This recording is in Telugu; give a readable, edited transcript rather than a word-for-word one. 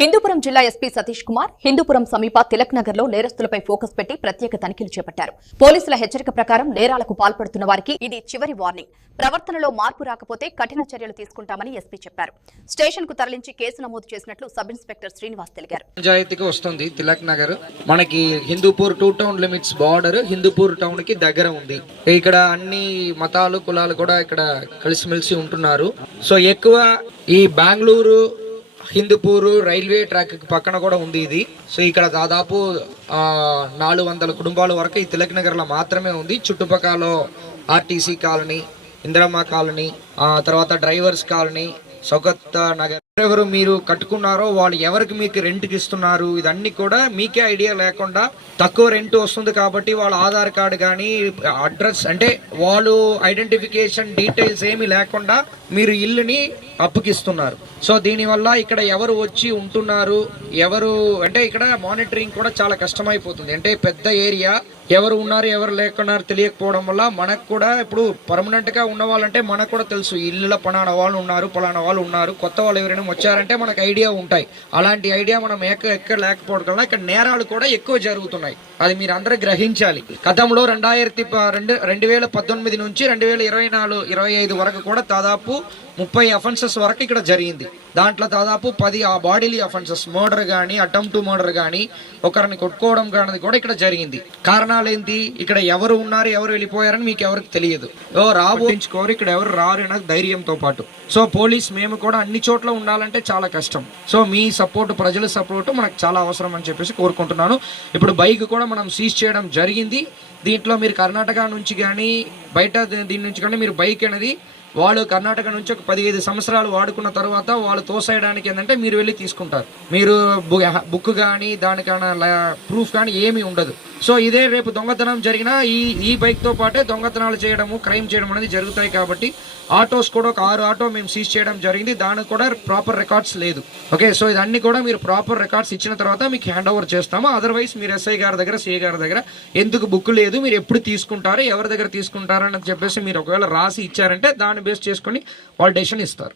హిందూపురం జిల్లా ఎస్పీ సతీష్ కుమార్ హిందూపురం సమీప తిలక్ నగర్ లో నేరస్తులపై ఫోకస్ పెట్టి ప్రత్యేక తనిఖీలు చేపట్టారు. పోలీసుల హెచ్చరిక ప్రకారం నేరాలకు పాల్పడుతున్న వారికి ఇది చివరి వార్నింగ్. ప్రవర్తనలో మార్పు రాకపోతే కఠిన చర్యలు తీసుకుంటామని ఎస్పీ చెప్పారు. స్టేషన్ కు తరలించి కేసు నమోదు చేసినట్లు సబ్ ఇన్స్పెక్టర్ శ్రీనివాస్ తెలిపారు. పంచాయతీకి వస్తుంది తిలక్ నగర్. మనకి Hindupur 2 town limits border Hindupur town కి దగ్గర ఉంది. ఇక్కడ అన్ని మతాలు కులాలు కూడా ఇక్కడ కలిసిమెలిసి ఉంటున్నారు. సో ఎక్కువ ఈ బెంగళూరు హిందూపూర్ రైల్వే ట్రాక్ పక్కన కూడా ఉంది ఇది. సో ఇక్కడ దాదాపు 400 కుటుంబాల వరకు ఈ తిలక్ నగర్ లో మాత్రమే ఉంది. చుట్టుపక్కల ఆర్టీసీ కాలనీ, ఇందిరమ్మ కాలనీ, తర్వాత డ్రైవర్స్ కాలనీ, సౌగత్ నగర్. ఎవరు మీరు కట్టుకున్నారో వాళ్ళు ఎవరికి మీకు రెంట్కి ఇస్తున్నారు, ఇదన్నీ కూడా మీకే ఐడియా లేకుండా తక్కువ రెంట్ వస్తుంది కాబట్టి వాళ్ళ ఆధార్ కార్డు కానీ అడ్రస్ అంటే వాళ్ళు ఐడెంటిఫికేషన్ డీటెయిల్స్ ఏమీ లేకుండా మీరు ఇల్లుని అప్పుకిస్తున్నారు. సో దీనివల్ల ఇక్కడ ఎవరు వచ్చి ఉంటున్నారు, ఎవరు అంటే ఇక్కడ మానిటరింగ్ కూడా చాలా కష్టమైపోతుంది. అంటే పెద్ద ఏరియా, ఎవరు ఉన్నారు ఎవరు లేకున్నారు తెలియకపోవడం వల్ల మనకు కూడా ఇప్పుడు పర్మనెంట్ గా ఉన్న వాళ్ళంటే మనకు కూడా తెలుసు ఇల్లులో పలానా వాళ్ళు ఉన్నారు, కొత్త వాళ్ళు ఎవరైనా వచ్చారంటే మనకు ఐడియా ఉంటాయి. అలాంటి ఐడియా మనం ఎక్కడ లేకపోవడం వల్ల ఇక్కడ నేరాలు కూడా ఎక్కువ జరుగుతున్నాయి. అది మీరు అందరూ గ్రహించాలి. గతంలో 2019 నుంచి 2024-25 వరకు కూడా దాదాపు 30 అఫెన్సెస్ వరకు ఇక్కడ జరిగింది. దాంట్లో దాదాపు 10 బాడీలీ అఫెన్సెస్, మర్డర్ కానీ అటెంప్ట్ టు మర్డర్ కానీ ఒకరిని కొట్టుకోవడం కానీ కూడా ఇక్కడ జరిగింది. కారణాలు ఏంటి? ఇక్కడ ఎవరు ఉన్నారు ఎవరు వెళ్ళిపోయారని మీకు ఎవరికి తెలియదు. రాబోయించుకోరు, ఇక్కడ ఎవరు రారు అనే ధైర్యంతో పాటు. సో పోలీస్ మేము కూడా అన్ని చోట్ల ఉండాలంటే చాలా కష్టం. సో మీ సపోర్ట్, ప్రజల సపోర్ట్ మనకు చాలా అవసరం అని చెప్పేసి కోరుకుంటున్నాను. ఇప్పుడు బైక్ కూడా మనం సీజ్ చేయడం జరిగింది. దీంట్లో మీరు కర్ణాటక నుంచి కానీ బయట దీని నుంచి కానీ మీరు బైక్ అనేది వాళ్ళు కర్ణాటక నుంచి ఒక 15 సంవత్సరాలు వాడుకున్న తర్వాత వాళ్ళు తోసేయడానికి ఏంటంటే మీరు వెళ్ళి తీసుకుంటారు. మీరు బుక్ కానీ దానికన్నా ప్రూఫ్ కానీ ఏమీ ఉండదు. సో ఇదే రేపు దొంగతనం జరిగినా ఈ బైక్తో పాటే దొంగతనాలు చేయడము, క్రైమ్ చేయడం అనేది జరుగుతాయి. కాబట్టి ఆటోస్ కూడా ఒక 6 ఆటో మేము సీజ్ చేయడం జరిగింది. దానికి కూడా ప్రాపర్ రికార్డ్స్ లేదు. ఓకే, సో ఇదన్నీ కూడా మీరు ప్రాపర్ రికార్డ్స్ ఇచ్చిన తర్వాత మీకు హ్యాండ్ ఓవర్ చేస్తాము. అదర్వైజ్ మీరు ఎస్ఐ గారి దగ్గర, సిఐ గారి దగ్గర ఎందుకు బుక్ లేదు, మీరు ఎప్పుడు తీసుకుంటారు, ఎవరి దగ్గర తీసుకుంటారు అని చెప్పేసి మీరు ఒకవేళ రాసి ఇచ్చారంటే దాన్ని బేస్ చేసుకొని వాళ్ళు డెసిషన్ ఇస్తారు.